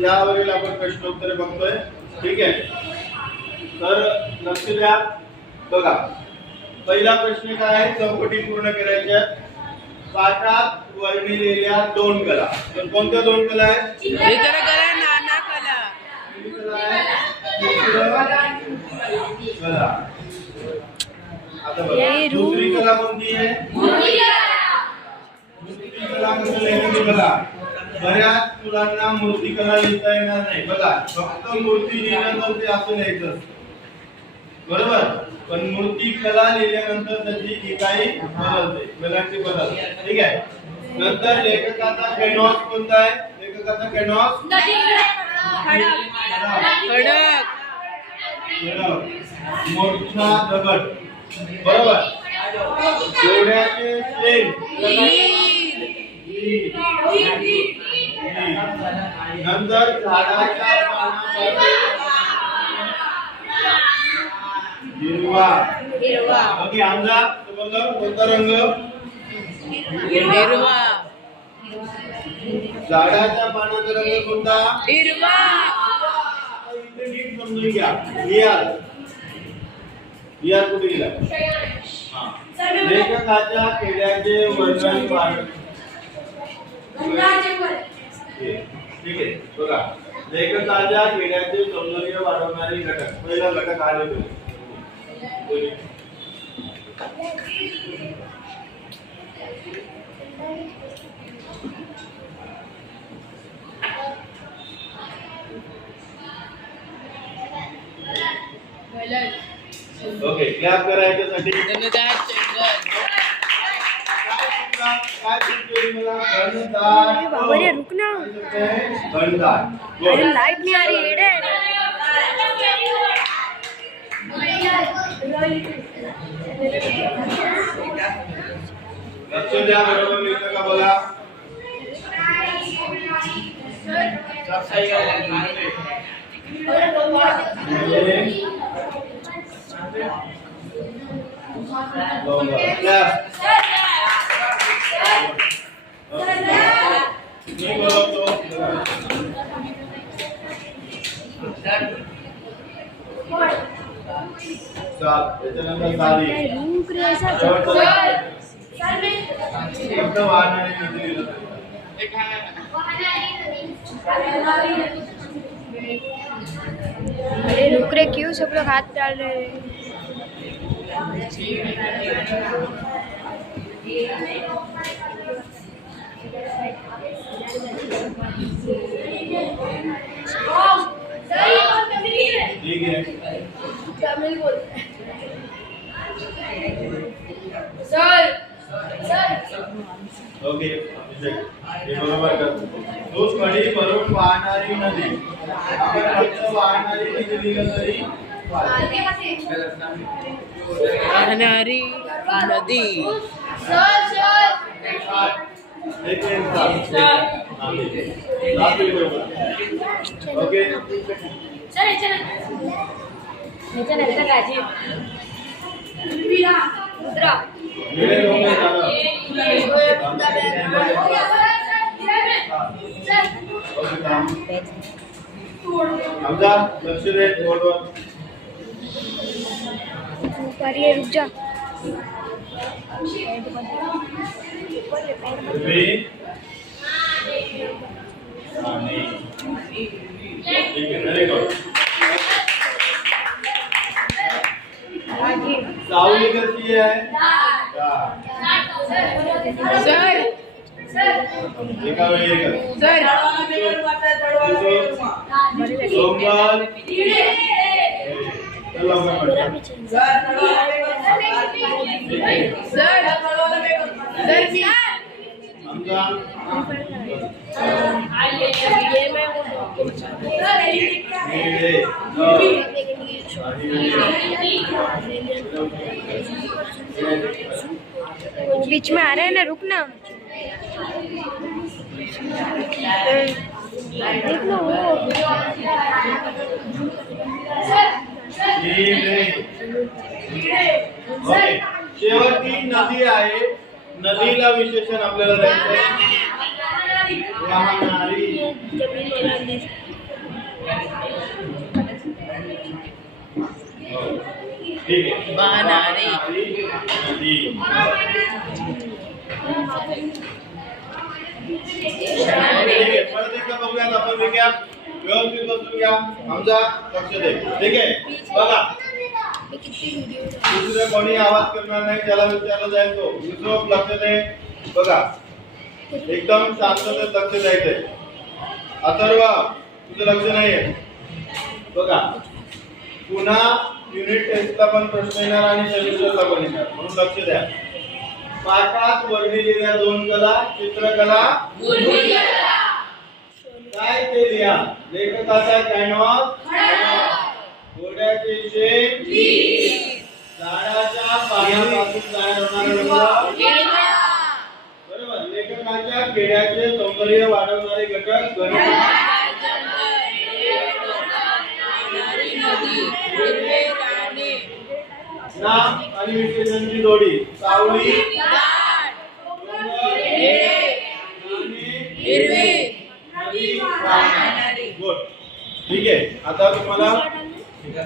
यावरील आपण प्रश्नोत्तरे बघतोय. ठीक आहे, तर लक्ष द्या. बघा, पहिला प्रश्न काय आहे, चौकटी पूर्ण करायच्या. पाठात वर्णिलेल्या दोन कला. तर कोणत्या दोन कला आहेत? चित्रकला, नाना कला. कला. आता बघा, दुसरी कला कोणती आहे? दुसरी कला म्हणजे लेखनी कला. बऱ्याच मुलांना मूर्तिकला लिहिता येणार नाही. बघा, फक्त मूर्ती लिहिल्यानंतर ते असं लिहायचं, बरोबर. पण मूर्तिकला लिहिल्यानंतर त्याची इकाई बदलते, कलाची बदलते. ठीक आहे. नंतर लेखकाचा कॅनव्हास कोणता आहे? लेखकाचा कॅनव्हास मोठा दगड, बरोबर. डोळ्याचे शेण, नंतर झाडाच्या पानावर हिरवा. ओके, आमचा कोणता रंग? हिरवा. झाडाच्या पानाचा रंग कोणता? हिरवा. इथे नीट समजून घ्या. लिया कुठे गेला? लेखकाच्या केल्याचे वर्णन ठीक आहे. बघा, लेखकाच्या केल्याचे सौंदर्य वाढवणारे घटक. पहिला घटक आले होते. ओके, क्लॅप करायच्यासाठी काय शिकवलं मला? रुक ना, घनदाट. अरे लाइट नहीं आ रही है. लक्ष द्या, बरोबर लिहिलं का बघा. त्याच्यानंतर साधी अरे रुक रे, क्यों सब लोग हाथ डाल रहे हैं? ठीक है, तमिल बोल सर. ओके. हे बरोबर कर. तो कडी भरून वाहणारी नदी. आपण फक्त वाहणारी नदी लिहिलं तरी वाहणारी नदी. ओके. आमचा लक्ष दे बोर्डवर. रुक जा. सावली कशी आहे? सर, एका वेळी सर. सोमवार बीच में आ रहा है ना, रुकना. देख लो वो. शेवटची नदी आहे. नदीला विशेषण आपल्याला द्यायचं आहे. वाहणारी. हो. ठीक आहे. वाहणारी. नदी. जाणारी. ठीक आहे. परत एकदा बघूयात आपण recap. व्यवस्थित बसून घ्या. आमचा लक्ष दे. ठीक आहे. बघा. दुसरे कोणी आवाज करणार नाही, त्याला विचारलं जाईल तो. दुसरं लक्ष दे. बघा. एकदम शांततेत लक्ष द्यायचंय. अथर्व, तुझं लक्ष नाहीये. बघा. पुन्हा युनिट टेस्टला पण प्रश्न येणार आणि सेमिस्टरला पण येणार, म्हणून लक्ष द्या. पाठात वर्णिलेल्या दोन कला, चित्रकला, काय ते लिहा. लेखकाचा कॅनव्हास, घोड्याचे शेण, झाडाच्या पानापासून तयार होणारे रंग, बरोबर. लेखकाच्या खेड्याचे सौंदर्य वाढवणारे घटक, नाम आणि विशेषणांची जोडी, सावली, हिरवी, नदी, वाहणारी. गुड. ठीक आहे. आता तुम्हाला